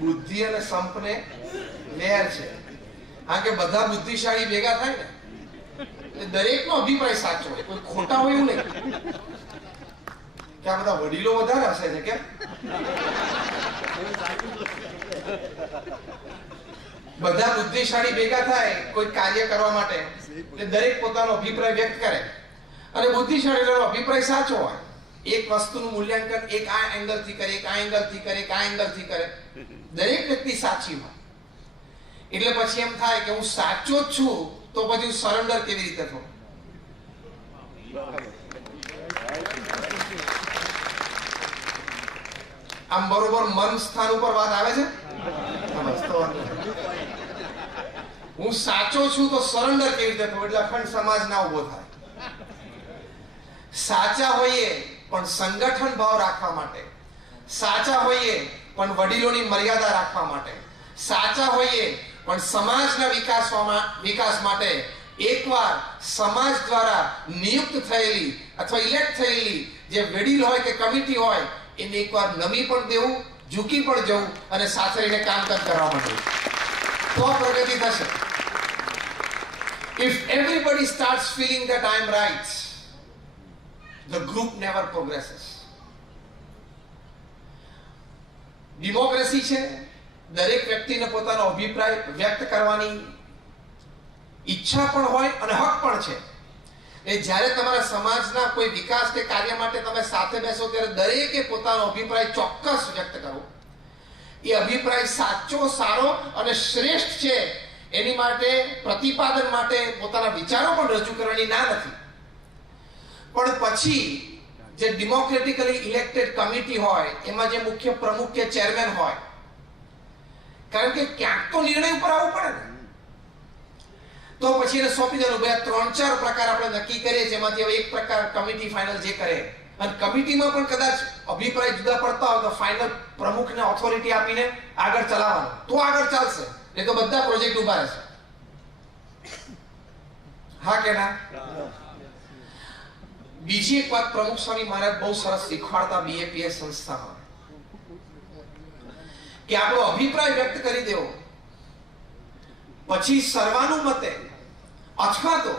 બુદ્ધિ અને સંપને લહેર છે. કારણ કે બધા બુદ્ધિશાળી ભેગા થાય ને એટલે દરેકનો અભિપ્રાય સાચો હોય, કોઈ ખોટા હોય એવું નહીં. કે આ બધા વડીલો વધારે હશે ને કેમ? બધા બુદ્ધિશાળી ભેગા થાય, કોઈ કાર્ય કરવા માટે, એટલે દરેક પોતાનો અભિપ્રાય વ્યક્ત કરે. અને બુદ્ધિશાળીનો અભિપ્રાય સાચો હોય. એક વસ્તુનું મૂલ્યાંકન એક આ એંગલથી કરે, એક આ એંગલથી કરે, એક આ એંગલથી કરે. દરેક વ્યક્તિ સાચી હોય એટલે પછી એમ થાય કે હું સાચો જ છું, તો પછી સરેન્ડર કેવી રીતે થો આમ બરોબર મન સ્થાન ઉપર વાત આવે છે. હું સાચો છું તો સરેન્ડર કેવી રીતે થવું? એટલે અખંડ સમાજ ના ઊભો થાય. સાચા હોઈએ પણ સંગઠન ભાવ રાખવા માટે. સાચા હોઈએ પણ વડીલોની મર્યાદા રાખવા માટે. સાચા હોઈએ પણ સમાજના વિકાસમાં વિકાસ માટે એકવાર સમાજ દ્વારા નિયુક્ત થયેલી અથવા ઇલેક્ટ થયેલી જે વડીલ હોય કે કમિટી હોય એને એકવાર નમી પણ દેવું ઝૂકી પણ જવું અને સાથે રહીને કામકાજ કરવા માંડવું. તો પ્રગતિ થશે. If everybody starts feeling that I am right, the group never progresses. Democracy છે. દરેક વ્યક્તિને પોતાનો અભિપ્રાય વ્યક્ત કરવાની ઈચ્છા પણ હોય અને હક પણ છે. એ જ્યારે તમારા સમાજના કોઈ વિકાસ કે કાર્ય માટે તમે સાથે બેસો, ત્યારે દરેકે પોતાનો અભિપ્રાય ચોક્કસ વ્યક્ત કરો. એ અભિપ્રાય સાચો, સારો અને શ્રેષ્ઠ છે. એની માટે, પ્રતિપાદન માટે પોતાના વિચારો પણ રજૂ કરવાની ના નથી. પણ પછી જે ડેમોક્રેટિકલી ઇલેક્ટેડ કમિટી હોય, એમાં જે મુખ્ય પ્રમુખ કે ચેરમેન હોય. કારણ કે ક્યાંક તો નિર્ણય ઉપર આવવું પડે ને. તો પછી એને સોંપી દેવાનું. ભાઈ ત્રણ, ચાર પ્રકાર આપણે નક્કી કરીએ એમાંથી હવે એક પ્રકાર કમિટી ફાઇનલ જે કરે. અને કમિટીમાં પણ કદાચ અભિપ્રાય જુદા પડતા હોય તો ફાઇનલ પ્રમુખને ઓથોરિટી આપીને આગળ ચલાવવાનું. તો આગળ ચાલશે. એ તો બધા પ્રોજેક્ટ ઊભા રહેશે. હા કે ના. બીજી એક વાત પ્રમુખ સ્વામી મહારાજ બહુ સરસ શીખવાડતા બીએપીએસ સંસ્થામાં. કે આપણો અભિપ્રાય વ્યક્ત કરી દેવો. પછી સર્વાનુમતે અથવા તો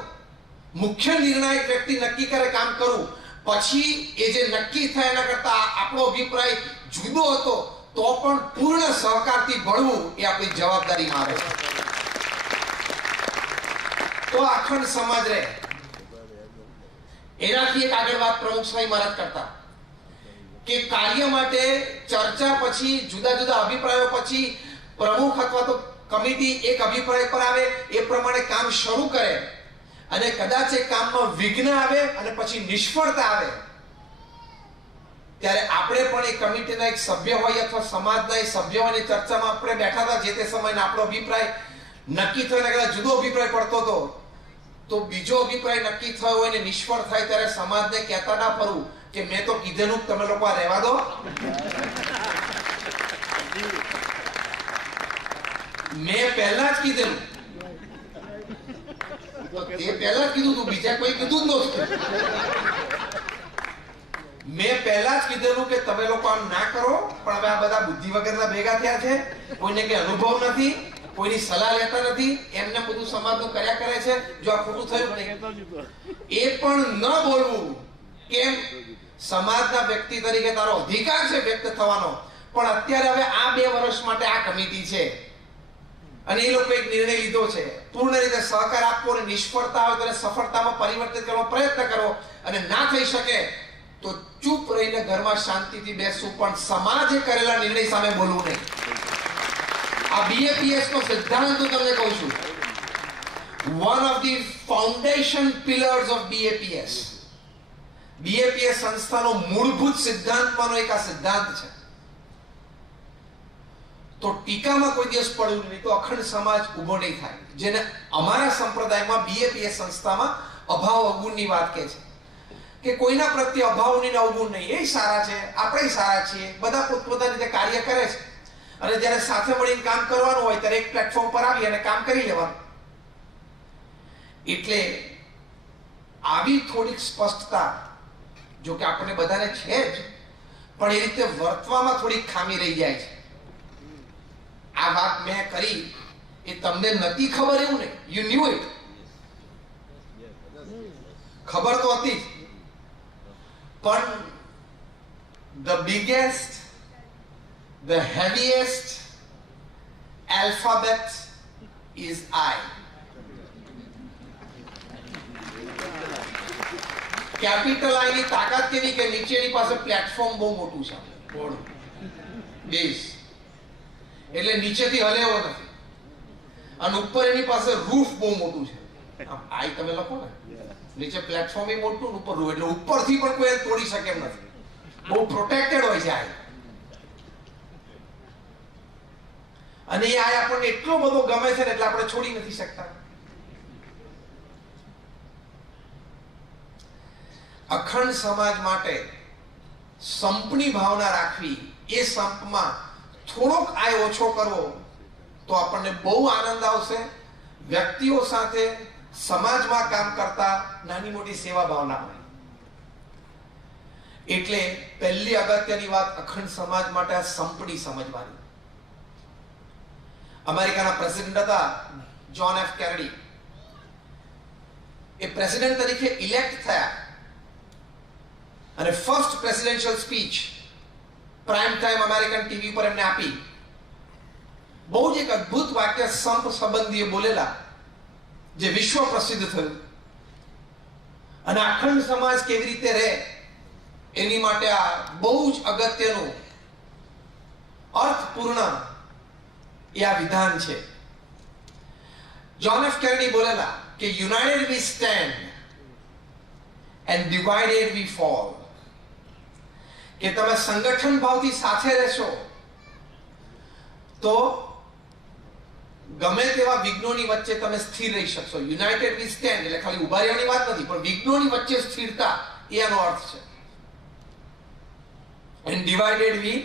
મુખ્ય નિર્ણાયક વ્યક્તિ નક્કી કરે કામ કરવું પછી એ જે નક્કી થાય એના કરતા આપણો અભિપ્રાય જુદો હતો, તો પણ પૂર્ણ સહકારથી ભણવું એ આપણી જવાબદારીમાં આવે તો આખંડ સમાજ રહે. એનાથી એક આગળ વાત પ્રમુખ સ્વામી મહારાજ કરતા. કે કાર્ય માટે ચર્ચા પછી, જુદા જુદા અભિપ્રાયો પછી પ્રમુખ અથવા તો કમિટી એક અભિપ્રાય પર આવે, એ પ્રમાણે કામ શરૂ કરે. અને કદાચ એ કામમાં વિઘ્ન આવે અને પછી નિષ્ફળતા આવે, ત્યારે આપણે પણ એ કમિટીના એક સભ્ય હોય અથવા સમાજના એક સભ્ય હોય ચર્ચામાં આપણે બેઠા હતા જે તે સમયના આપણો અભિપ્રાય નક્કી થયો કદાચ જુદો અભિપ્રાય પડતો હતો તો બીજો અભિપ્રાય નક્કી થયો હોય ને નિષ્ફળ થાય ત્યારે સમાજને કહેતા ના ફરવું કે મેં તો કીધેલું તમે લોકો આ રહેવા દો. મેં પહેલા જ કીધેલું. તે પહેલા જ કીધું તું, બીજા કોઈ કીધું નહોતું. મેં પહેલા જ કીધેલું કે તમે લોકો આમ ના કરો, પણ હવે આ બધા બુદ્ધિ વગરના ભેગા થયા છે. કોઈને કઈ અનુભવ નથી. કોઈની સલાહ લેતા નથી, એમને બધું સમાજનું કર્યા કરે છે, જો આ ખોટું થયું એ પણ ન બોલવું કેમ સમાજના વ્યક્તિ તરીકે તારો અધિકાર છે વ્યક્ત થવાનો. પણ અત્યારે હવે આ બે વર્ષ માટે આ કમિટી છે. અને એ લોકો એક નિર્ણય લીધો છે. પૂર્ણ રીતે સહકાર આપવો અને નિષ્ફળતા આવે તો સફળતામાં પરિવર્તિત કરવાનો પ્રયત્ન કરવો અને ના થઈ શકે તો ચૂપ રહીને ઘરમાં શાંતિથી બેસવું. પણ સમાજે કરેલા નિર્ણય સામે બોલવું નહીં. આ બીએપીએસ નો સિદ્ધાંત હું તમને કહું છું. One of the foundation pillars of BAPS BAPS સંસ્થાનો મૂળભૂત સિદ્ધાંતમાંનો એક આ સિદ્ધાંત છે. તો ટીકામાં કોઈ દિવસ પડવું નહીં, તો અખંડ સમાજ ઊભો નહીં થાય. જેને અમારા સંપ્રદાયમાં બીએપીએસ સંસ્થામાં અભાવ અવગુણની વાત કહે છે. કે કોઈના પ્રત્યે અભાવની અવગુણ નહીં. એ સારા છે, આપણે સારા છીએ, બધા પોતપોતાની રીતે કાર્ય કરે છે. અને જ્યારે સાથે મળીને કામ કરવાનું હોય ત્યારે એક પ્લેટફોર્મ પર આવી અને કામ કરી લેવાનું. એટલે આવી થોડીક સ્પષ્ટતા, જો કે આપણને બધાને છે જ, પણ એ રીતે વર્તવામાં થોડીક ખામી રહી જાય છે. મેં કરી, એ તમને નથી ખબર એવું ને યુ ન્યુ ઇટ ખબર તો હતી પણ the biggest the heaviest alphabet is I. Capital I ની તાકાત કેવી કે નીચેની પાસે પ્લેટફોર્મ બહુ મોટું છે. પહોળું બેઝ એટલે નીચેથી હલે એવો નથી. અને ઉપર એની પાસે રૂફ બહુ મોટું છે. આઈ તમે લખો ને. નીચે પ્લેટફોર્મ એ મોટું ઉપર રૂફ એટલે ઉપરથી પણ કોઈ તોડી શકે એમ નથી. બહુ પ્રોટેક્ટેડ હોય છે આઈ અને એ આય આપણને એટલો બધો ગમે છે ને એટલે આપણે છોડી નથી શકતા. અખંડ સમાજ માટે સંપની ભાવના રાખવી એ સંપમાં થોડોક આય ઓછો કરવો તો આપણને બહુ આનંદ આવશે. વ્યક્તિઓ સાથે સમાજમાં કામ કરતા નાની મોટી સેવા ભાવના હોય. એટલે પહેલી અગત્યની વાત અખંડ સમાજ માટે આ સંપણી સમજવાની. અમેરિકાના પ્રેસિડેન્ટ હતા જ્હોન એફ કેનેડી એ પ્રેસિડેન્ટ તરીકે ઇલેક્ટ થયા. અને first presidential speech prime time American TV પર એમને આપી. બહુ જ એક અદ્ભુત વાક્ય સંપ સંબંધીએ બોલેલા, જે વિશ્વ પ્રસિદ્ધ થયું. અને અખંડ સમાજ કેવી રીતે રહે, એની માટે આ બહુ જ અગત્યનું, અર્થપૂર્ણ એ આ વિધાન છે. જોન એફ કેનેડી બોલેલા કે united we stand and divided we fall કે તમે સંગઠન ભાવથી સાથે રહેશો, તો ગમે તેવા વિઘ્નોની વચ્ચે તમે સ્થિર રહી શકશો. યુનાઇટેડ વી સ્ટેન્ડ એટલે ખાલી ઊભા રહેવાની વાત નથી, પણ વિઘ્નોની વચ્ચે સ્થિરતા એ અર્થ છે. એન્ડ ડિવાઇડેડ વી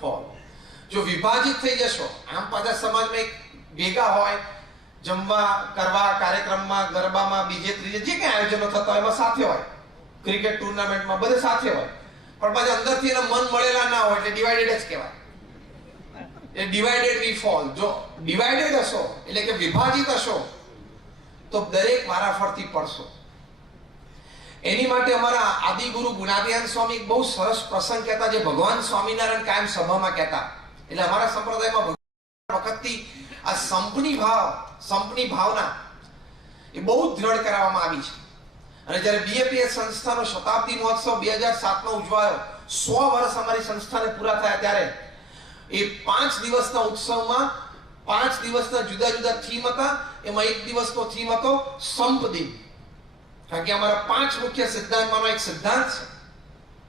ફોલ જો વિભાજિત થઈ જશો, આમ પાછા સમાજમાં એક ભેગા હોય, જમવા, કરવા, કાર્યક્રમમાં, ગરબામાં, બીજે, ત્રીજે, જે કંઈ આયોજનો થતા હોય, એમાં સાથે હોય. ક્રિકેટ ટુર્નામેન્ટમાં બધે સાથે હોય. પણ પાછા અંદરથી એના મન મળેલા ના હોય, એટલે ડિવાઇડેડ જ કહેવાય. એ ડિવાઇડેડ વી ફોલ જો ડિવાઇડેડ હશો, એટલે કે વિભાજિત હશો, તો દરેક વારાફરતી પડશો. એની માટે અમારા આદિગુરુ ગુણાધિયાન સ્વામી બહુ સરસ પ્રસંગ કહેતા, જે ભગવાન સ્વામિનારાયણ કાયમ સભામાં કહેતા. એટલે અમારા સંપ્રદાયમાં વખતથી આ સંપની ભાવ, સંપની ભાવના એ બહુ દ્રઢ કરાવવામાં આવી છે. અને જ્યારે બીએપીએસ સંસ્થાનો શતાબ્દી મહોત્સવ બે હજાર સાતનો ઉજવાયો, સો વર્ષ અમારી સંસ્થાને પૂરા થયા ત્યારે, એ પાંચ દિવસના ઉત્સવમાં પાંચ દિવસના જુદા જુદા થીમ હતા. એમાં એક દિવસનો થીમ હતો સંપ દિન. કારણ કે અમારા પાંચ મુખ્ય સિદ્ધાંતમાંનો એક સિદ્ધાંત છે.